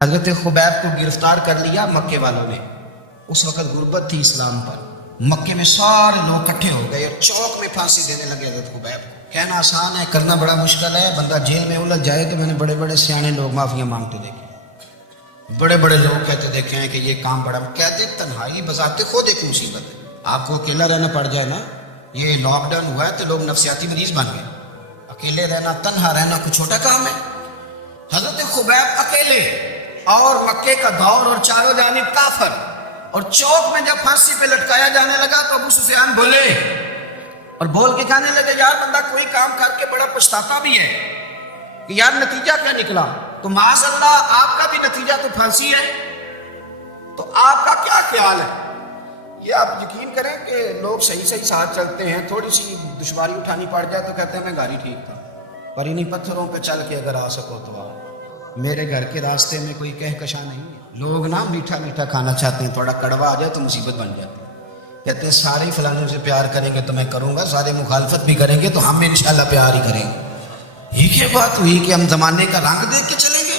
حضرت خبیب کو گرفتار کر لیا مکے والوں نے. اس وقت غربت تھی اسلام پر. مکے میں سارے لوگ اکٹھے ہو گئے اور چوک میں پھانسی دینے لگے حضرت خبیب کو. کہنا آسان ہے، کرنا بڑا مشکل ہے. بندہ جیل میں الجھ جائے تو میں نے بڑے بڑے سیانے لوگ معافیاں مانگتے دیکھے، بڑے بڑے لوگ کہتے دیکھے ہیں کہ یہ کام بڑا، کہتے تنہائی بذات خود ایک مصیبت ہے. آپ کو اکیلا رہنا پڑ جائے نا، یہ لاک ڈاؤن ہوا ہے تو لوگ نفسیاتی مریض بن گئے. اکیلے رہنا، تنہا رہنا کوئی چھوٹا کام ہے. حضرت خبیب اکیلے اور مکے کا دور اور چاروں جانب کافر، اور چوک میں جب پھانسی پہ لٹکایا جانے لگا تو ابو سفیان بولے اور بول کے کہنے لگے یار بندہ کوئی کام کر کے بڑا پچھتاتا بھی ہے کہ یار نتیجہ کیا نکلا. تو معاذ اللہ آپ کا بھی نتیجہ تو پھانسی ہے، تو آپ کا کیا خیال ہے؟ یہ آپ یقین کریں کہ لوگ صحیح صحیح ساتھ چلتے ہیں، تھوڑی سی دشواری اٹھانی پڑ جائے تو کہتے ہیں میں گاڑی ٹھیک تھا، پر انہیں پتھروں پہ چل کے اگر آ سکو تو آؤ. میرے گھر کے راستے میں کوئی کہکشاں نہیں ہے. لوگ نا میٹھا میٹھا کھانا چاہتے ہیں، تھوڑا کڑوا آ جائے تو مصیبت بن جاتی ہے. کہتے ہیں سارے فلانوں سے پیار کریں گے تو میں کروں گا، سارے مخالفت بھی کریں گے تو ہم انشاءاللہ پیار ہی کریں گے. یہ کیا بات ہوئی کہ ہم زمانے کا رنگ دیکھ کے چلیں گے؟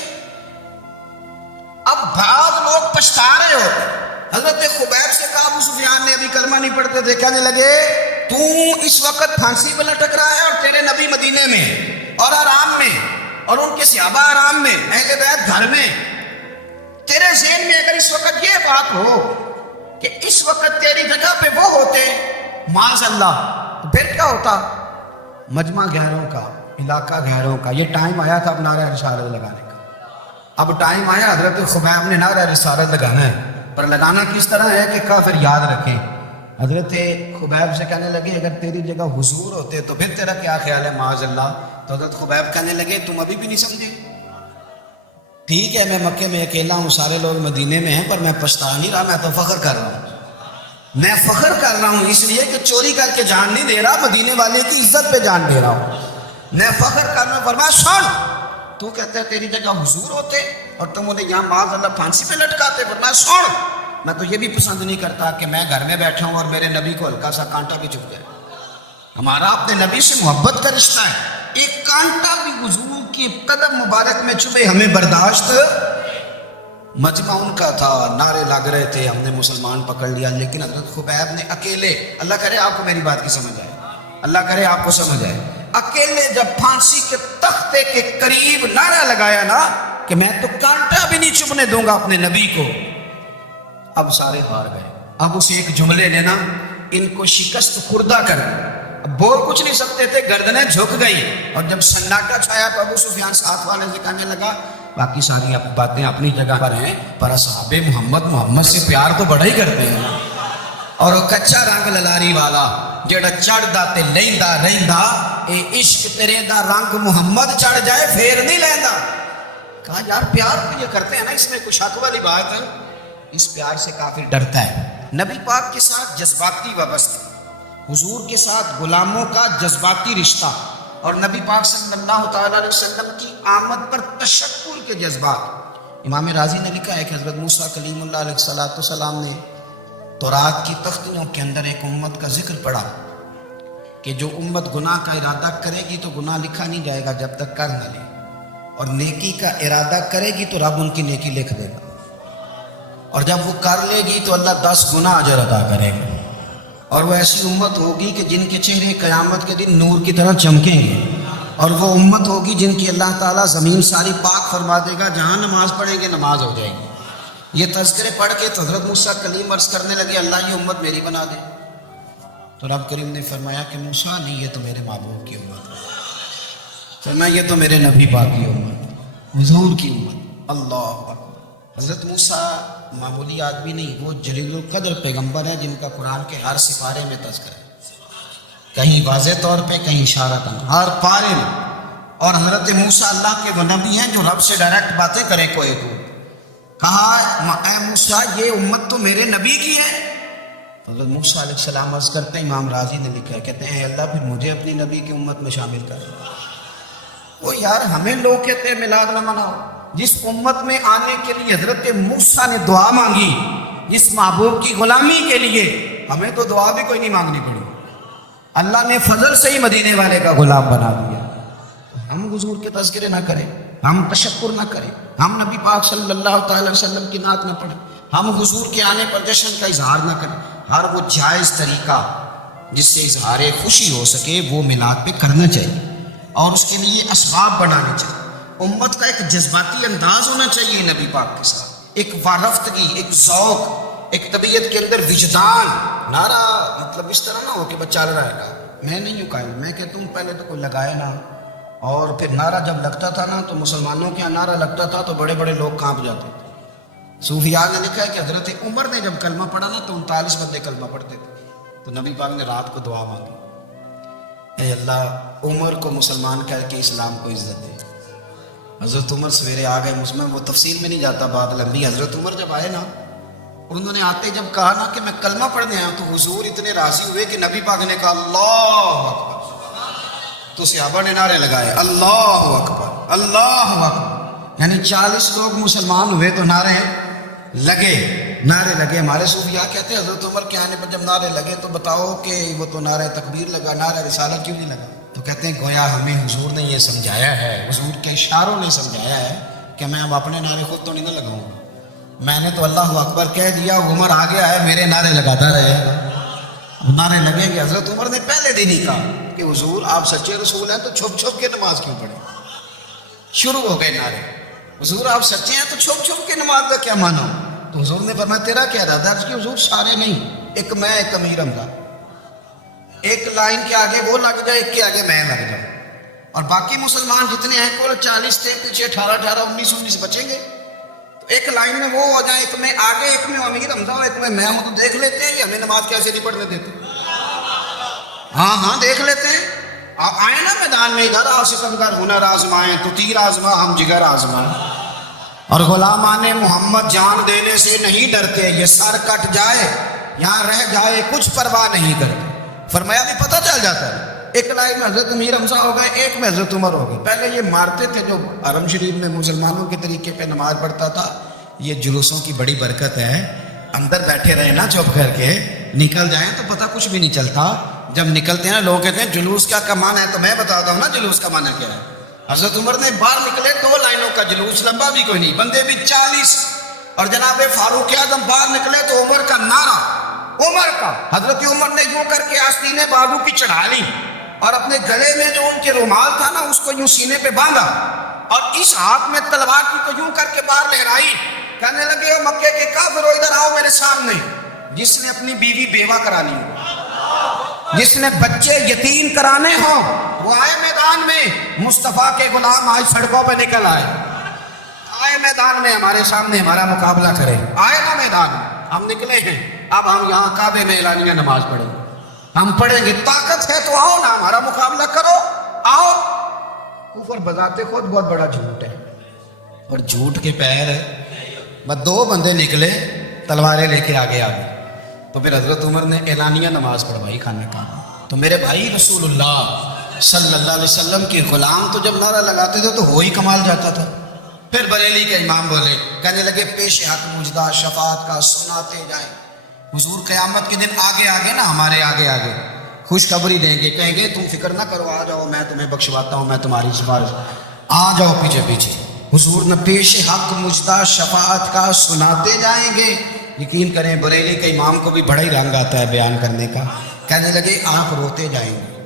اب بعض لوگ پچھتا رہے ہوتے. حضرت خبیب سے کہا ابو سفیان نے، ابھی کلمہ نہیں پڑھتے تھے، کہنے لگے تو اس وقت پھانسی پہ لٹک رہا ہے اور تیرے نبی مدینے میں اور آرام میں اور ان کے صحابہ آرام میں، اہل بیت گھر میں. تیرے ذہن میں اگر اس وقت یہ بات ہو کہ اس وقت تیری جگہ پہ وہ ہوتے معاذ اللہ، تو پھر کیا ہوتا؟ مجمع غیروں کا، علاقہ غیروں کا. یہ ٹائم آیا تھا اب نعرہ رسالت لگانے کا. اب ٹائم آیا حضرت خبیب نے نعرہ رسالت لگانا ہے، پر لگانا کس طرح ہے کہ کافر یاد رکھیں. حضرت خبیب سے کہنے لگے اگر تیری جگہ حضور ہوتے تو پھر تیرا کیا خیال ہے معاذ اللہ؟ تو حضرت خبیب کہنے لگے تم ابھی بھی نہیں سمجھے. ٹھیک ہے میں مکے میں اکیلا ہوں، سارے لوگ مدینے میں ہیں، پر میں پچھتا نہیں رہا، میں تو فخر کر رہا ہوں. میں فخر کر رہا ہوں اس لیے کہ چوری کر کے جان نہیں دے رہا، مدینے والے کی عزت پہ جان دے رہا ہوں. میں فخر کر رہا ہوں. فرمایا سن، تو کہتا ہے تیری جگہ حضور ہوتے اور تم انہیں یہاں معاذ اللہ پھانسی پہ لٹکاتے. فرمایا سن، میں تو یہ بھی پسند نہیں کرتا کہ میں گھر میں بیٹھا ہوں اور میرے نبی کو ہلکا سا کانٹا بھی چبھ جائے. ہمارا اپنے نبی سے محبت کا رشتہ ہے، ایک کانٹا بھی حضور کی قدم مبارک میں چبھے ہمیں برداشت. مجمع ان کا تھا، نعرے لگ رہے تھے، ہم نے مسلمان پکڑ لیا. لیکن حضرت خبیب نے اکیلے، اللہ کرے آپ کو میری بات کی سمجھ آئے، اللہ کرے آپ کو سمجھ آئے، اکیلے جب پھانسی کے تختے کے قریب نعرہ لگایا نا کہ میں تو کانٹا بھی نہیں چبھنے دوں گا اپنے نبی کو، اب سارے ہار گئے. اب اس ایک جملے نے نا ان کو شکست خوردہ کر دی. اب بول کچھ نہیں سکتے تھے، گردنیں جھک گئی. اور جب سناٹا چھایا تو ابو سفیان ساتھ والے سے کہنے لگا باقی ساری باتیں اپنی جگہ پر ہیں، پر اصحاب محمد سے پیار تو بڑا ہی کرتے ہیں. اور وہ کچا رنگ للاری والا جڑا چڑھدا تے لیندا رہندا، اے عشق تیرے دا رنگ محمد چڑھ جائے پھر نہیں لیندا. کہا یار پیار تو یہ کرتے ہیں نا، اس میں کچھ حق والی بات ہے. اس پیار سے کافر ڈرتا ہے. نبی پاک کے ساتھ جذباتی وابستہ، حضور کے ساتھ غلاموں کا جذباتی رشتہ، اور نبی پاک صلی اللہ تعالیٰ علیہ وسلم کی آمد پر تشکر کے جذبات. امام راضی نے لکھا ہے کہ حضرت موسیٰ کلیم اللہ علیہ السلام نے تورات کی تختیوں کے اندر ایک امت کا ذکر پڑھا کہ جو امت گناہ کا ارادہ کرے گی تو گناہ لکھا نہیں جائے گا جب تک کر نہ لے، اور نیکی کا ارادہ کرے گی تو رب ان کی نیکی لکھ دے گا، اور جب وہ کر لے گی تو اللہ 10 گنا اجر عطا کرے گا. اور وہ ایسی امت ہوگی کہ جن کے چہرے قیامت کے دن نور کی طرح چمکیں گے، اور وہ امت ہوگی جن کی اللہ تعالیٰ زمین ساری پاک فرما دے گا، جہاں نماز پڑھیں گے نماز ہو جائے گی. یہ تذکرے پڑھ کے تو حضرت موسیٰ کلیم عرض کرنے لگے اللہ یہ امت میری بنا دے. تو رب کریم نے فرمایا کہ موسیٰ نہیں، یہ تو میرے محبوب کی امت ہے. فرمایا یہ تو میرے نبی پاک کی امت ہے، حضور کی امت. اللہ اکبر. حضرت موسیٰ معمولی آدمی نہیں، وہ جلیل القدر پیغمبر ہے جن کا قرآن کے ہر سپارے میں تذکرہ ہے، کہیں واضح طور پہ کہیں اشارتاً، ہر پارے میں. اور حضرت موسیٰ اللہ کے وہ نبی ہیں جو رب سے ڈائریکٹ باتیں کرے کوئی کو. کہا اے موسیٰ یہ امت تو میرے نبی کی ہے. حضرت موسیٰ علیہ السلام عرض کرتے ہیں، امام راضی نے لکھا ہے، کہتے ہیں اے اللہ پھر مجھے اپنی نبی کی امت میں شامل کر. وہ یار ہمیں لوگ کہتے ہیں میلاد نہ مناؤ، جس امت میں آنے کے لیے حضرت موسیٰ نے دعا مانگی، جس محبوب کی غلامی کے لیے، ہمیں تو دعا بھی کوئی نہیں مانگنی پڑی، اللہ نے فضل سے ہی مدینے والے کا غلام بنا دیا. ہم حضور کے تذکرے نہ کریں. ہم تشکر نہ کریں, ہم نبی پاک صلی اللہ تعالی وسلم کی نعت نہ پڑھیں, ہم حضور کے آنے پر جشن کا اظہار نہ کریں. ہر وہ جائز طریقہ جس سے اظہار خوشی ہو سکے وہ میلاد پہ کرنا چاہیے, اور اس کے لیے اسباب بنانے چاہیے. امت کا ایک جذباتی انداز ہونا چاہیے نبی پاک کے ساتھ, ایک وارفتگی, ایک ذوق, ایک طبیعت کے اندر وجدان. نعرہ مطلب اس طرح نہ ہو کہ بچہ چل رہا ہے, میں نہیں ہوں قائل, میں کہتا ہوں پہلے تو کوئی لگائے نہ, اور پھر نعرہ جب لگتا تھا نا تو مسلمانوں کے یہاں نعرہ لگتا تھا تو بڑے بڑے لوگ کانپ جاتے تھے. صوفیاء نے لکھا ہے کہ حضرت عمر نے جب کلمہ پڑھا نا تو 39 بندے کلمہ پڑھتے تھے, تو نبی پاک نے رات کو دعا مانگی, اے اللہ عمر کو مسلمان کہہ کے اسلام کو عزت دے. حضرت عمر سویرے آ گئے, میں وہ تفصیل میں نہیں جاتا, بات لمبی. حضرت عمر جب آئے نا, انہوں نے آتے جب کہا نا کہ میں کلمہ پڑھنے آیا, تو حضور اتنے راضی ہوئے کہ نبی پاک نے کہا اللہ اکبر, تو صحابہ نے نعرے لگائے اللہ اکبر اللہ اکبر, یعنی 40 لوگ مسلمان ہوئے تو نعرے لگے. ہمارے صوفیاء کہتے ہیں حضرت عمر کے آنے پر جب نعرے لگے تو بتاؤ کہ وہ تو نعرہ تکبیر لگا, نعرہ رسالت کیوں نہیں لگا؟ تو کہتے ہیں گویا ہمیں حضور نے یہ سمجھایا ہے, حضور کے اشاروں نے سمجھایا ہے کہ میں اب اپنے نعرے خود تو نہیں نہ لگاؤں گا, میں نے تو اللہ اکبر کہہ دیا, عمر آ گیا ہے میرے نعرے لگاتا رہے گا. نعرے لگیں گے. حضرت عمر نے پہلے دن ہی کہا کہ حضور آپ سچے رسول ہیں تو چھپ چھپ کے نماز کیوں پڑھیں. شروع ہو گئے نعرے, حضور آپ سچے ہیں تو چھپ چھپ کے نماز کا کیا مانو. تو حضور نے فرمایا تیرا کیا ارادہ ہے؟ کہ حضور سارے نہیں, ایک میں ایک امیر حمزہ, ایک لائن کے آگے وہ لگ جائے, ایک کے آگے میں لگ جاؤں, اور باقی مسلمان جتنے ہیں کل 40 تھے, پیچھے 18 19 بچیں گے, تو ایک لائن میں وہ ہو جائے, ایک میں آگے, ایک میں امیر حمزہ اور ایک میں ہوں. تو دیکھ لیتے ہیں ہمیں نماز کیسے نہیں پڑھنے دیتے. ہاں دیکھ لیتے ہیں. آپ آئے نا میدان میں, ادھر آؤ سکندر ہنر آزمائیں, تو تیر آزما ہم جگر آزمائیں, اور غلامان محمد جان دینے سے نہیں ڈرتے, یہ سر کٹ جائے یہاں رہ جائے کچھ پرواہ نہیں کرتے. فرمایا بھی پتہ چل جاتا ہے. ایک لائن میں حضرت امیر حمزہ ہو گئے, ایک میں حضرت عمر ہو گئے. پہلے یہ مارتے تھے جو حرم شریف میں مسلمانوں کے طریقے پہ نماز پڑھتا تھا. یہ جلوسوں کی بڑی برکت ہے, اندر بیٹھے رہے نا چپ کر کے, نکل جائیں تو پتہ کچھ بھی نہیں چلتا. جب نکلتے ہیں نا لوگ کہتے ہیں جلوس کا معنی ہے, تو میں بتاتا ہوں نا جلوس کا معنی کیا ہے. حضرت عمر نے باہر نکلے 2 لائنوں کا جلوس, لمبا بھی کوئی نہیں, بندے بھی 40, اور جناب فاروق اعظم باہر نکلے تو عمر کا نعرہ, عمر کا. حضرت عمر نے یوں کر کے آستینیں بازو کی چڑھا لی, اور اپنے گلے میں جو ان کے رومال تھا نا اس کو یوں سینے پہ باندھا, اور اس ہاتھ میں تلوار کی کو یوں کر کے باہر لہرائی. کہنے لگے او مکے کے کافرو ادھر آؤ میرے سامنے. جس نے اپنی بیوی بیوہ کرانی ہو, جس نے بچے یتیم کرانے ہوں, وہ آئے میدان میں. مصطفیٰ کے غلام آج سڑکوں پہ نکل آئے میدان میں ہمارے سامنے ہمارا مقابلہ کرے. آئے نا میدان میں, ہم نکلے ہیں. اب ہم یہاں کعبے میں اعلانیہ نماز پڑھیں گے, ہم پڑھیں گے. طاقت ہے تو آؤ نا, ہمارا مقابلہ کرو, آؤ. کفر بذات خود بہت بڑا جھوٹ ہے, اور جھوٹ کے پیر بس 2 بندے نکلے تلواریں لے کے آگے. تو پھر حضرت عمر نے اعلانیہ نماز پڑھوائی خانے کعبہ. تو میرے بھائی رسول اللہ صلی اللہ علیہ وسلم کے غلام تو جب نعرہ لگاتے تھے تو وہی کمال جاتا تھا. پھر بریلی کے امام بولے, کہنے لگے پیش حق مجدہ شفاعت کا سناتے جائیں. حضور قیامت کے دن آگے نا, ہمارے آگے خوشخبری دیں گے, کہیں گے تم فکر نہ کرو, آ جاؤ میں تمہیں بخشواتا ہوں, میں تمہاری سفارش, آ جاؤ پیچھے. حضور نے پیش حق مجدہ شفاعت کا سناتے جائیں گے. یقین کریں بریلی کے امام کو بھی بڑا ہی رنگ آتا ہے بیان کرنے کا. کہنے لگے آپ روتے جائیں گے.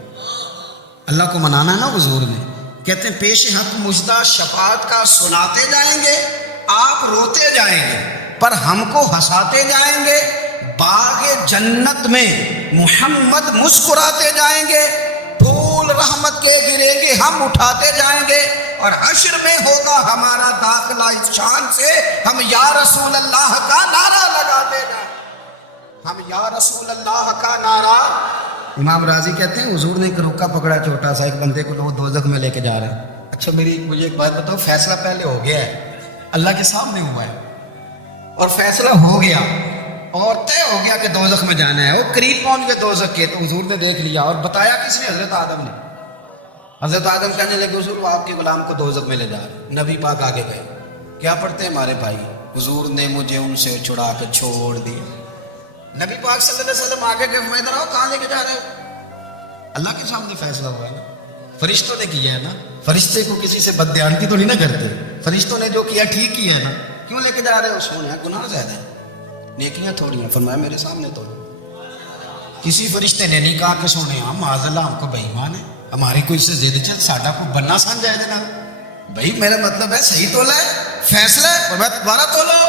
اللہ کو منانا ہے نا حضور نے. کہتے ہیں پیش حق مجدہ شفاعت کا سناتے جائیں گے, آپ روتے جائیں گے, پر ہم کو ہنساتے جائیں گے. باغ جنت میں محمد مسکراتے جائیں گے, پھول رحمت کے گریں گے, ہم اٹھاتے جائیں گے, اور عشر میں ہوگا ہمارا داخلہ اس شان سے, ہم یا رسول اللہ کا نعرہ لگاتے جائیں, ہم یا رسول اللہ کا نعرہ. امام راضی کہتے ہیں حضور نے ایک روکا پکڑا چھوٹا سا, ایک بندے کو لوگ دوزخ میں لے کے جا رہے ہیں. اچھا مجھے ایک بات بتاؤ, فیصلہ پہلے ہو گیا ہے, اللہ کے سامنے ہوا ہے, اور فیصلہ ہو گیا اور طے ہو گیا کہ دوزخ میں جانا ہے. وہ قریب پہنچ گئے دوزخ کے, تو حضور نے دیکھ لیا, اور بتایا کس نے؟ حضرت آدم نے. حضرت آدم کہنے لگے حضور وہ آپ کے غلام کو دوزخ میں لے جا رہے. نبی پاک آگے گئے, کیا پڑھتے ہیں ہمارے بھائی, حضور نے مجھے ان سے چھڑا کے چھوڑ دیا. نبی پاک صلی اللہ علیہ وسلم آگے گئے, میں ادھر آؤ, کہاں لے کے جا رہے ہو؟ اللہ کے سامنے فیصلہ ہوا ہے نا, فرشتوں نے کیا ہے نا. فرشتے کو کسی سے بددیانتی تو نہیں نہ کرتے. فرشتوں نے جو کیا ٹھیک کیا ہے نا, کیوں لے کے جا رہے ہو؟ سونے گناہ زیادہ ہے, نیکیاں تھوڑی ہیں. فرمایا میرے سامنے تو کسی فرشتے نے نہیں کہا کہ سونے ہم معاذ اللہ ہم کو بے ایمان ہے, ہماری کوئی سے زید چل ساڈا کو بننا سان جائے دینا. بھائی میرا مطلب ہے صحیح تولا ہے, فیصلہ ہے, اور میں دوبارہ تولو.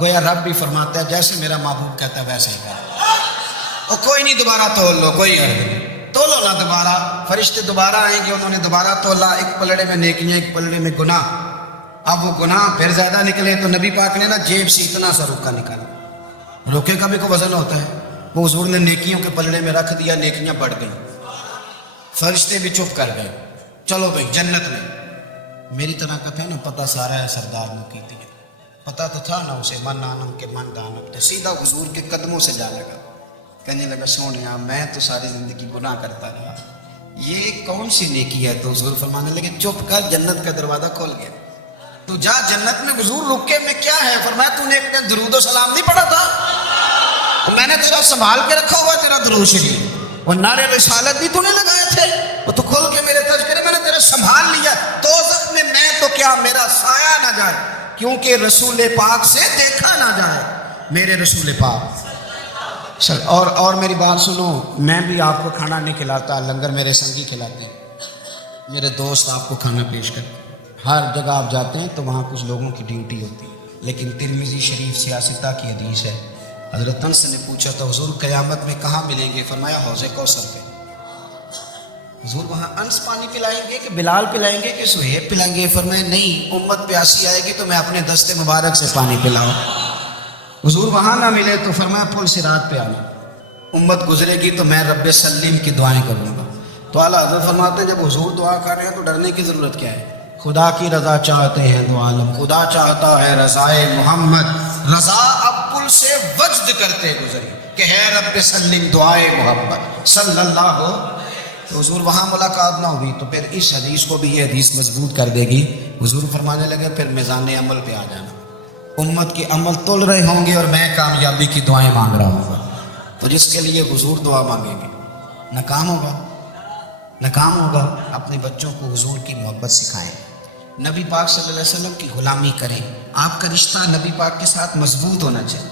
گویا رب بھی فرماتا ہے جیسے میرا محبوب کہتا ہے ویسے ہی کر, اور کوئی نہیں دوبارہ تول لو, کوئی حرج نہیں, تولو نہ دوبارہ. فرشتے دوبارہ آئیں گے, انہوں نے دوبارہ تولا, ایک پلڑے میں نیکیاں ایک پلڑے میں گناہ. اب وہ گناہ پھر زیادہ نکلے تو نبی پاک نے نا جیب سے اتنا سا روکا نکالا. روکے کا بھی کوئی وزن ہوتا ہے, وہ حضور نے نیکیوں کے پلڑے میں رکھ دیا, نیکیاں بڑھ گئیں. فرشتے بھی چپ کر گئے, چلو بھائی جنت میں. میری طرح کا تھا نا, پتہ سارا ہے سردار نے کی تھی, پتہ تو تھا نا اسے, من نانم کے من دانم, تو سیدھا حضور کے قدموں سے جا لگا. کہنے لگا سونیا میں تو ساری زندگی گناہ کرتا رہا, یہ کون سی نیکی ہے؟ تو حضور فرمانے لگے چپ کر, جنت کا دروازہ کھول گیا, تو جا جنت میں. حضور رکے میں کیا ہے؟ فرمایا تو نے ایک درود و سلام نہیں پڑھا تھا, میں نے تیرا سنبھال کے رکھا ہوا تیرا درود شریف, اور نعرے رسالت بھی تو نے لگائے تھے, وہ تو کھول کے میرے تذکرے میں نے تیرا سنبھال لیا. دوزخ میں میں تو کیا میرا سایہ نہ جائے, کیونکہ رسول پاک سے دیکھا نہ جائے. میرے رسول پاک اور میری بات سنو, میں بھی آپ کو کھانا نہیں کھلاتا, لنگر میرے سنگی کھلاتے ہیں, میرے دوست آپ کو کھانا پیش کرتے. ہر جگہ آپ جاتے ہیں تو وہاں کچھ لوگوں کی ڈیوٹی ہوتی ہے, لیکن ترمذی شریف سیاستہ کی حدیث ہے. حضرت انس نے پوچھا تو حضور قیامت میں کہاں ملیں گے؟ فرمایا حوض کوثر پہ. حضور وہاں انس پانی پلائیں گے کہ بلال پلائیں گے کہ سہیب پلائیں گے؟ فرمایا نہیں, امت پیاسی آئے گی تو میں اپنے دستے مبارک سے پانی پلاؤں. حضور وہاں نہ ملے تو فرمایا پل صراط پہ آنا, امت گزرے گی تو میں رب سلیم کی دعائیں کروں گا. تو اعلیٰ حضرت فرماتے ہیں جب حضور دعا کر رہے ہیں تو ڈرنے کی ضرورت کیا ہے؟ خدا کی رضا چاہتے ہیں دو عالم, خدا چاہتا ہے رضائے محمد. رضا اب پل سے وجد کرتے گزری کہ ہے رب سلیم دعائے محمد صلی اللہ ہو. تو حضور وہاں ملاقات نہ ہوئی تو پھر اس حدیث کو بھی یہ حدیث مضبوط کر دے گی. حضور فرمانے لگے پھر میزان عمل پہ آ جانا, امت کے عمل تول رہے ہوں گے اور میں کامیابی کی دعائیں مانگ رہا ہوں گا. تو جس کے لیے حضور دعا مانگیں گے ناکام ہوگا, ناکام ہوگا. اپنے بچوں کو حضور کی محبت سکھائیں, نبی پاک صلی اللہ علیہ وسلم کی غلامی کریں. آپ کا رشتہ نبی پاک کے ساتھ مضبوط ہونا چاہیے,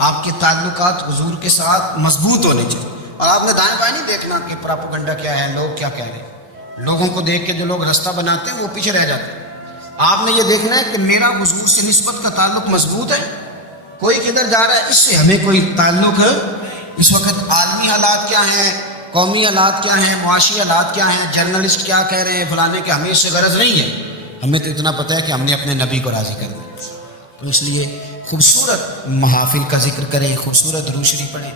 آپ کے تعلقات حضور کے ساتھ مضبوط ہونے چاہیے. اور آپ نے دائیں بائیں نہیں دیکھنا کہ پراپوگنڈا کیا ہے, لوگ کیا کہہ رہے ہیں. لوگوں کو دیکھ کے جو لوگ رستہ بناتے ہیں وہ پیچھے رہ جاتے ہیں. آپ نے یہ دیکھنا ہے کہ میرا حضور سے نسبت کا تعلق مضبوط ہے, کوئی کدھر جا رہا ہے اس سے ہمیں کوئی تعلق ہے. اس وقت عالمی حالات کیا ہیں, قومی حالات کیا ہیں, معاشی حالات کیا ہیں, جرنلسٹ کیا کہہ رہے ہیں فلانے کے, ہمیں اس سے غرض نہیں ہے. ہمیں تو اتنا پتہ ہے کہ ہم نے اپنے نبی کو راضی کرنا ہے. تو اس لیے خوبصورت محافل کا ذکر کریں, خوبصورت درود شریف پڑھیں.